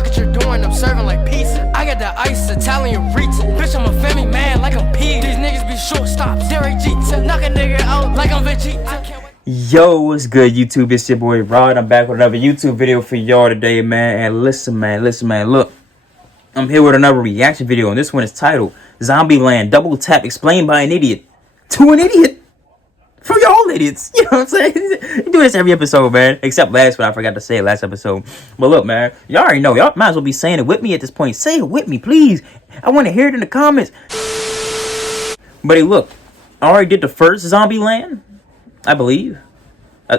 Look what you're doing, I'm serving like pizza. I got the ice, Italian reach. Bitch, I'm a family man like I'm P. These niggas be shortstops. Derek Jeter, knock a nigga out like I'm Vegeta. Yo, what's good, YouTube? It's your boy Rod. I'm back with another YouTube video for y'all today, man. And listen, man. Look, I'm here with another reaction video, and this one is titled Zombieland Double Tap Explained by an Idiot to an Idiot. For y'all idiots. You know what I'm saying? You do this every episode, man. Except last one. I forgot to say it last episode. But look, man. Y'all already know. Y'all might as well be saying it with me at this point. Say it with me, please. I want to hear it in the comments. But hey, look. I already did the first Zombieland, I believe.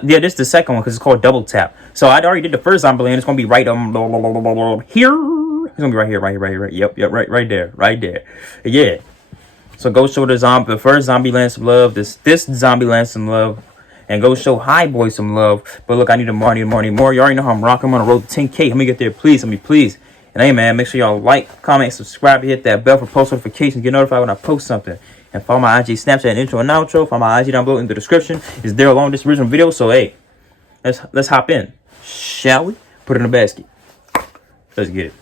Yeah, this is the second one because it's called Double Tap. So I already did the first Zombieland. It's going to be right here. It's going to be right here. Yep, right there. Yeah. So go show the first Zombieland some love. This Zombieland some love. And go show High Boy some love. But look, I need more. You already know how I'm rocking. I'm on the road to 10K. Let me get there, please. Please. And hey, man, make sure y'all like, comment, subscribe, hit that bell for post notifications. Get notified when I post something. And follow my IG, Snapchat, intro and outro. Follow my IG down below in the description. It's there along this original video. So hey, let's hop in, shall we? Put it in the basket. Let's get it.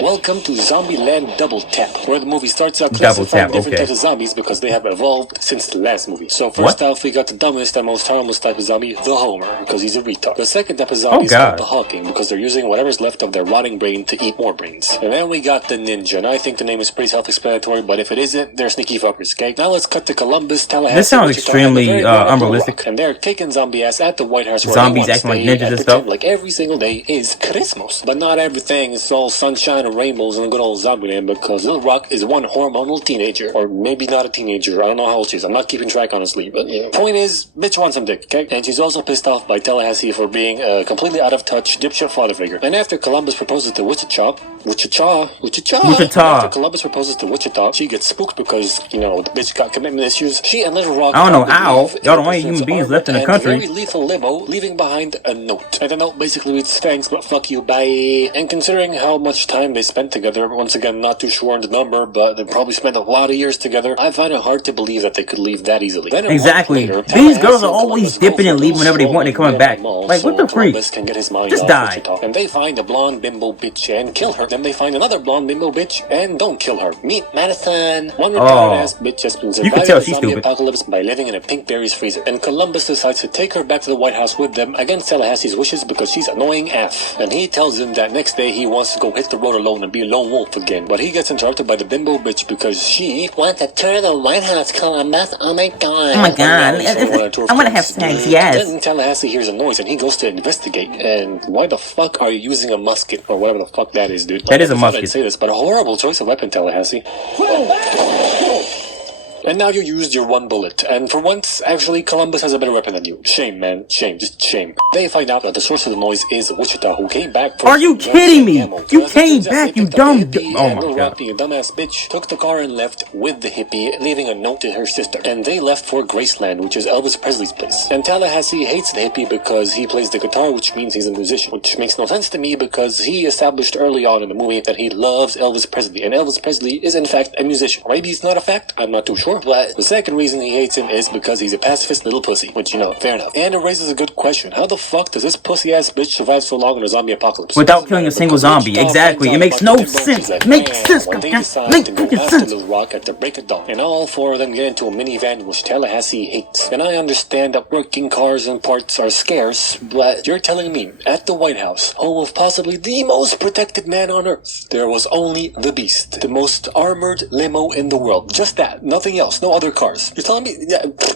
Welcome to Zombieland Double Tap, where the movie starts out classifying different types of zombies because they have evolved since the last movie. So first off, we got the dumbest and most harmless type of zombie, the Homer, because he's a retard. The second type of zombie is called the Hawking, because they're using whatever's left of their rotting brain to eat more brains. And then we got the Ninja, and I think the name is pretty self-explanatory, but if it isn't, they're sneaky fuckers, okay? Now let's cut to Columbus, Tallahassee. This sounds extremely unrealistic. And they're kicking zombie ass at the White House where zombies acting like ninjas and stuff. Like every single day is Christmas. But not everything is all sunshine and rainbows and a good old Zombieland, because Lil Rock is one hormonal teenager, or maybe not a teenager. I don't know how old she is. I'm not keeping track, honestly. But you know, point is, bitch wants some dick, okay? And she's also pissed off by Tallahassee for being a completely out of touch dipshit father figure. And after Columbus proposes to Wichita. After Columbus proposes to Wichita, she gets spooked because the bitch got commitment issues. She and Little Rock. I don't know how. Y'all the only human beings left in the country. Very lethal limo, leaving behind a note. And the note basically reads, "Thanks, but fuck you, bye." And considering how much time they spent together. Once again, not too sure on the number, but they probably spent a lot of years together. I find it hard to believe that they could leave that easily. Exactly. Later, these girls are always dipping and leaving whenever they want and coming back. Like, what the freak? Just die. And they find a blonde bimbo bitch and kill her. Then they find another blonde bimbo bitch and don't kill her. Meet Madison. One retired ass bitch has been surviving the zombie apocalypse by living in a pink berries freezer. And Columbus decides to take her back to the White House with them against Tallahassee's wishes because she's annoying AF. And he tells him that next day he wants to go hit the road alone and be a lone wolf again. But he gets interrupted by the bimbo bitch because she wants to tour the White House, Columbus. Oh my god. I want to have sex, yes. Then Tallahassee hears a noise and he goes to investigate. And why the fuck are you using a musket or whatever the fuck that is, dude? That is a musket. I'd say this, but a horrible choice of weapon, Tallahassee. And now you used your one bullet. And for once, actually, Columbus has a better weapon than you. Shame, man. Shame. Just shame. They find out that the source of the noise is Wichita, who came back for... Are you kidding me? You came back, you dumb... Oh my god. Being a dumbass bitch, took the car and left with the hippie, leaving a note to her sister. And they left for Graceland, which is Elvis Presley's place. And Tallahassee hates the hippie because he plays the guitar, which means he's a musician. Which makes no sense to me because he established early on in the movie that he loves Elvis Presley. And Elvis Presley is in fact a musician. Maybe it's not a fact, I'm not too sure. But the second reason he hates him is because he's a pacifist little pussy, which, fair enough. And it raises a good question. How the fuck does this pussy-ass bitch survive so long in a zombie apocalypse? Without killing a single zombie, exactly. It makes no sense. Makes sense, sense. Little Rock at the break of dawn. And all four of them get into a minivan which Tallahassee hates. And I understand that working cars and parts are scarce, but you're telling me, at the White House, home of possibly the most protected man on Earth, there was only the Beast, the most armored limo in the world. Just that, nothing else, no other cars. You're telling me?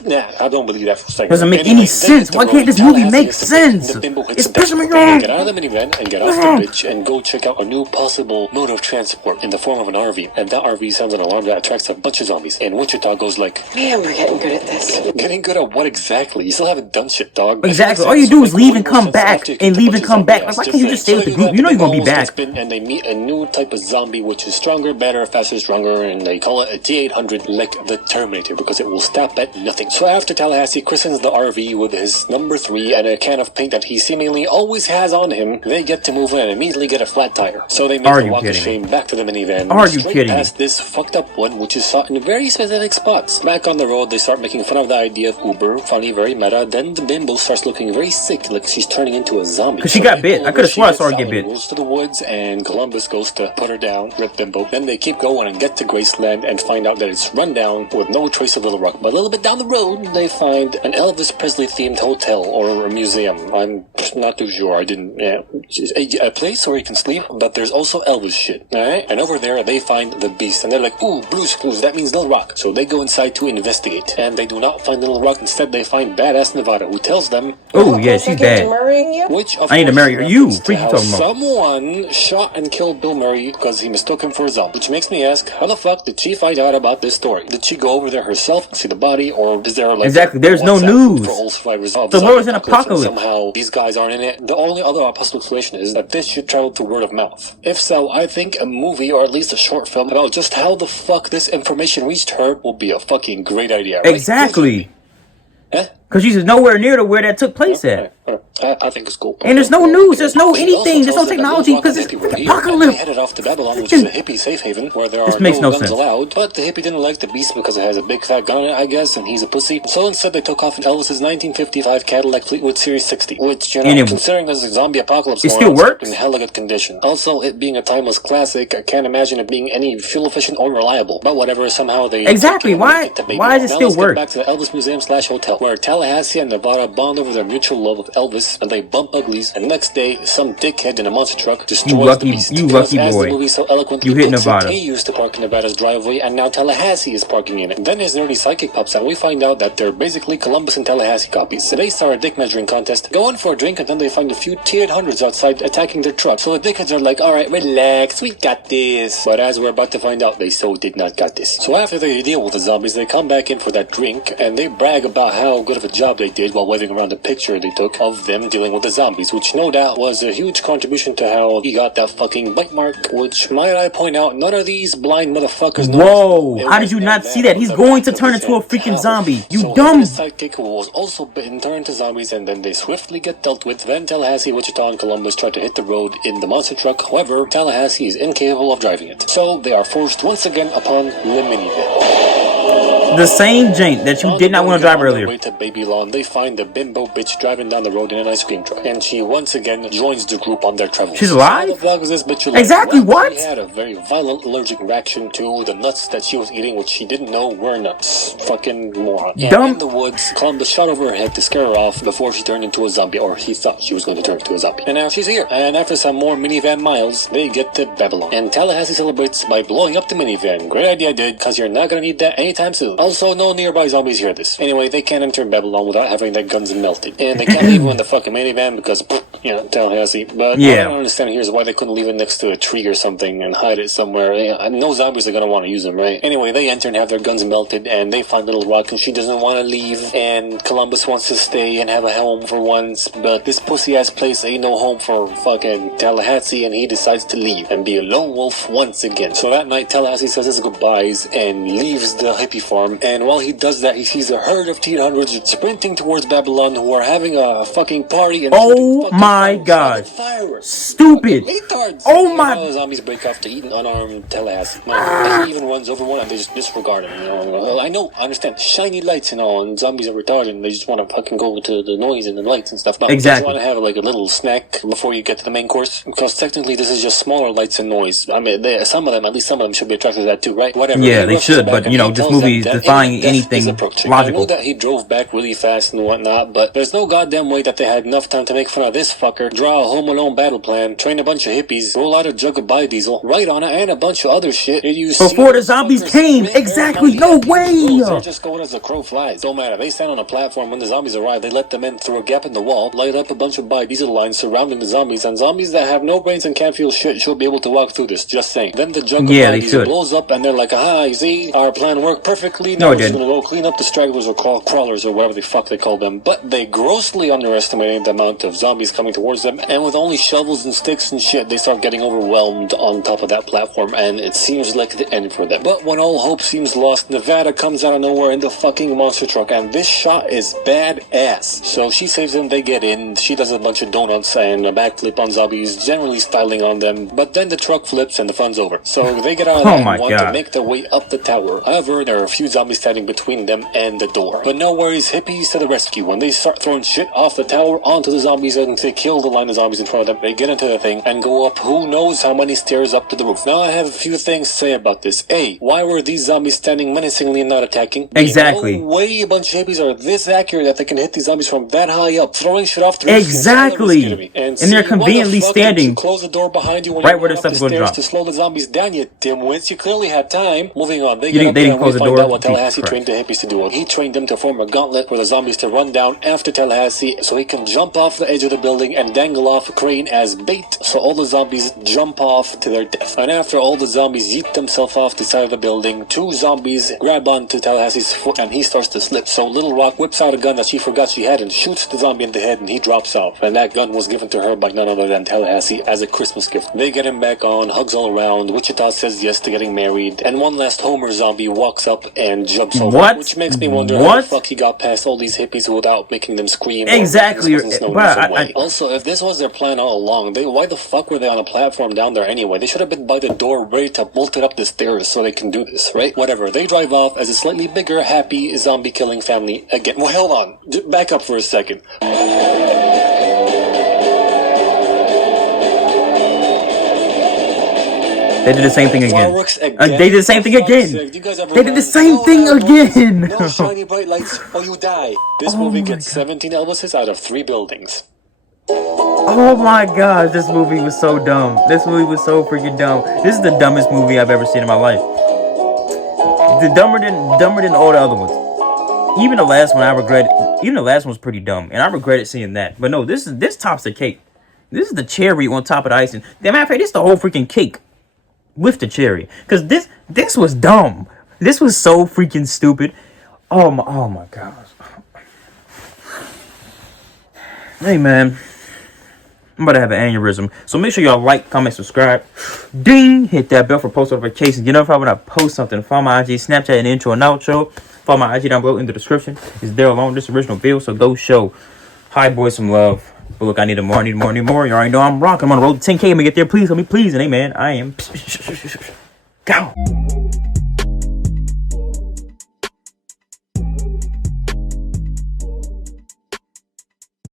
Nah, I don't believe that for a second. Doesn't make any sense. Why can't this movie make sense? It's pissing me off. Get out of the minivan and get off the bridge and go check out a new possible mode of transport in the form of an RV. And that RV sounds an alarm that attracts a bunch of zombies. And Wichita goes like, man, we're getting good at this. Getting good at what exactly? You still haven't done shit, dog. Exactly. All you do is leave and come back and leave and come back. Like, why can't you just stay with the group? You know you're gonna be back. And they meet a new type of zombie which is stronger, better, faster, stronger, and they call it a T-800 like the the Terminator because it will stop at nothing. So after Tallahassee christens the RV with his number 3 and a can of paint that he seemingly always has on him, they get to move in and immediately get a flat tire. So they make the walk of shame back to the minivan. Are you straight kidding past me? this fucked up one, which is shot in very specific spots. Back on the road, they start making fun of the idea of Uber. Funny, very meta. Then the bimbo starts looking very sick, like she's turning into a zombie. Because she got bit. I could have sworn I saw her get bit. Goes to the woods and Columbus goes to put her down, rip bimbo. Then they keep going and get to Graceland and find out that it's run down with no trace of Little Rock. But a little bit down the road, they find an Elvis Presley themed hotel or a museum. I'm not too sure. I didn't. A place where you can sleep, but there's also Elvis shit. Alright? And over there, they find the beast. And they're like, ooh, Blue's Clues. That means Little Rock. So they go inside to investigate. And they do not find Little Rock. Instead, they find Badass Nevada, who tells them, oh, yeah, she's bad. Which, of I need to marry her. You, freak you talking about? Someone shot and killed Bill Murray because he mistook him for a zombie. Which makes me ask, how the fuck did she find out about this story? Did she go over there herself and see the body, or is there like exactly? There's no news. For all survivors of the world is an apocalypse. Somehow these guys aren't in it. The only other possible explanation is that this should travel through word of mouth. If so, I think a movie or at least a short film about just how the fuck this information reached her will be a fucking great idea. Right? Exactly. Huh? Because she's nowhere near to where that took place at. I think it's cool. And there's no news, there's no anything, there's no technology because it's apocalypse. They headed off to Babylon, which is a hippie safe haven where there are no guns allowed. But the hippie didn't like the beast because it has a big fat gun in it, I guess, and he's a pussy. So instead, they took off in Elvis's 1955 Cadillac Fleetwood Series 60, which, you know, considering there's a zombie apocalypse, it still works in hella good condition. Also, it being a timeless classic, I can't imagine it being any fuel efficient or reliable. But whatever, somehow they exactly why does it still work? Back to the Elvis Museum / hotel, where Tallahassee and Nevada bond over their mutual love of Elvis, and they bump uglies. And next day, some dickhead in a monster truck destroys the beast. You lucky boy. The movie so eloquently you hit Nevada. He used to park in Nevada's driveway, and now Tallahassee is parking in it. Then his nerdy psychic pops out, and we find out that they're basically Columbus and Tallahassee copies. So they start a dick measuring contest, go in for a drink, and then they find a few T-800s outside attacking their truck. So the dickheads are like, alright, relax, we got this. But as we're about to find out, they so did not got this. So after they deal with the zombies, they come back in for that drink, and they brag about how good of a job they did while waving around the picture they took of them dealing with the zombies, which no doubt was a huge contribution to how he got that fucking bite mark, which, might I point out, none of these blind motherfuckers know. Whoa, how did you not see that? He's going to turn into a freaking zombie. You dumb. His sidekick, who was also bitten, turned to zombies, and then they swiftly get dealt with. Then Tallahassee, Wichita, and Columbus try to hit the road in the monster truck. However, Tallahassee is incapable of driving it. So they are forced once again upon the minivan. The same jank that you did not want to drive earlier. On their way to Baby Lawn, they find the bimbo bitch driving down the road in an ice cream truck, and she once again joins the group on their travels. She's alive? How the fuck is this bitch alive? Exactly, well, what? She had a very violent allergic reaction to the nuts that she was eating, which she didn't know were nuts. Fucking moron. Dumb. In the woods, Columbus shot over her head to scare her off before she turned into a zombie, or he thought she was going to turn into a zombie. And now she's here. And after some more minivan miles, they get to Babylon. And Tallahassee celebrates by blowing up the minivan. Great idea, dude, because you're not going to need that anytime soon. Also, no nearby zombies hear this. Anyway, they can't enter Babylon without having their guns melted. And they can't leave in the fucking minivan because, you know, Tallahassee. But yeah. I don't understand here is why they couldn't leave it next to a tree or something and hide it somewhere. Yeah, no zombies are going to want to use them, right? Anyway, they enter and have their guns melted, and they find Little Rock, and she doesn't want to leave, and Columbus wants to stay and have a home for once, but this pussy-ass place ain't no home for fucking Tallahassee, and he decides to leave and be a lone wolf once again. So that night, Tallahassee says his goodbyes and leaves the hippie farm, and while he does that, he sees a herd of T-800s sprinting towards Babylon who are having a fucking party and oh my god, stupid. Oh my. The zombies break off to eat an unarmed Tallahassee. He even runs over one and they just disregard him. You know, I understand, shiny lights and all, and zombies are retarded and they just want to fucking go to the noise and the lights and stuff. No, exactly. You just want to have like a little snack before you get to the main course, because technically this is just smaller lights and noise. I mean, at least some of them should be attracted to that too, right? Whatever. Yeah, they should, but you know, this movie is defying anything logical. I know that he drove back really fast and whatnot, but there's no goddamn way that they had enough time to make fun of this fucker, draw a Home Alone battle plan, train a bunch of hippies, roll out a jug of biodiesel, write on it, and a bunch of other shit. Before the zombies came, exactly, no way! They're just going as the crow flies. Don't matter, they stand on a platform. When the zombies arrive, they let them in through a gap in the wall, light up a bunch of biodiesel lines surrounding the zombies, and zombies that have no brains and can't feel shit should be able to walk through this, just saying. Then the jug of biodiesel blows up, and they're like, aha, you see, our plan worked perfectly. Now we're just gonna go clean up the stragglers or crawlers or whatever the fuck they call them. But they grossly underestimated the amount of zombies coming coming towards them, and with only shovels and sticks and shit, they start getting overwhelmed on top of that platform, and it seems like the end for them. But when all hope seems lost, Nevada comes out of nowhere in the fucking monster truck, and this shot is badass. So she saves them, they get in, she does a bunch of donuts and a backflip on zombies, generally styling on them, but then the truck flips and the fun's over. So they get out of that and want to make their way up the tower. However, there are a few zombies standing between them and the door. But no worries, hippies to the rescue. When they start throwing shit off the tower onto the zombies and they kill the line of zombies in front of them, they get into the thing and go up who knows how many stairs up to the roof. Now I have a few things to say about this. A, why were these zombies standing menacingly and not attacking? B, exactly. no way a bunch of hippies are this accurate that they can hit these zombies from that high up, throwing shit off the roof. Exactly. And they're conveniently standing close the door behind you when right you're where the stuff's going to drop. To slow the zombies down, you dimwits. You clearly had time. Moving on, they get up there and we find out what Tallahassee trained the hippies to do. He trained them to form a gauntlet for the zombies to run down after Tallahassee so he can jump off the edge of the building and dangle off a crane as bait so all the zombies jump off to their death. And after all the zombies yeet themselves off the side of the building, two zombies grab onto Tallahassee's foot and he starts to slip. So Little Rock whips out a gun that she forgot she had and shoots the zombie in the head and he drops off. And that gun was given to her by none other than Tallahassee as a Christmas gift. They get him back on, hugs all around, Wichita says yes to getting married, and one last Homer zombie walks up and jumps over, which makes me wonder how the fuck he got past all these hippies without making them scream. Exactly. Also, if this was their plan all along, why the fuck were they on a platform down there anyway? They should have been by the door ready to bolt it up the stairs so they can do this, right? Whatever. They drive off as a slightly bigger, happy, zombie-killing family again. Well, hold on. Back up for a second. They did the same thing again. They did the same thing again. They did the same thing again. No shiny bright lights or you die. This movie gets 17 Elvises out of 3 buildings. Oh my gosh, this movie was so dumb. This movie was so freaking dumb. This is the dumbest movie I've ever seen in my life. The dumber than all the other ones. Even the last one I regret. Even the last one was pretty dumb, and I regretted seeing that. But no, this tops the cake. This is the cherry on top of the icing. Matter of fact, this is the whole freaking cake with the cherry. Cause this was dumb. This was so freaking stupid. Oh my gosh. Hey man, I'm about to have an aneurysm. So make sure y'all like, comment, subscribe. Ding! Hit that bell for post notifications. You know if I when I post something, follow my IG, Snapchat, and intro and outro. Follow my IG down below in the description. It's there along this original video. So go show hi boys some love. But look, I need more. You already know I'm rocking. I'm on the road to 10K. I'm gonna get there. Please help me, please. And hey man, I am. Go.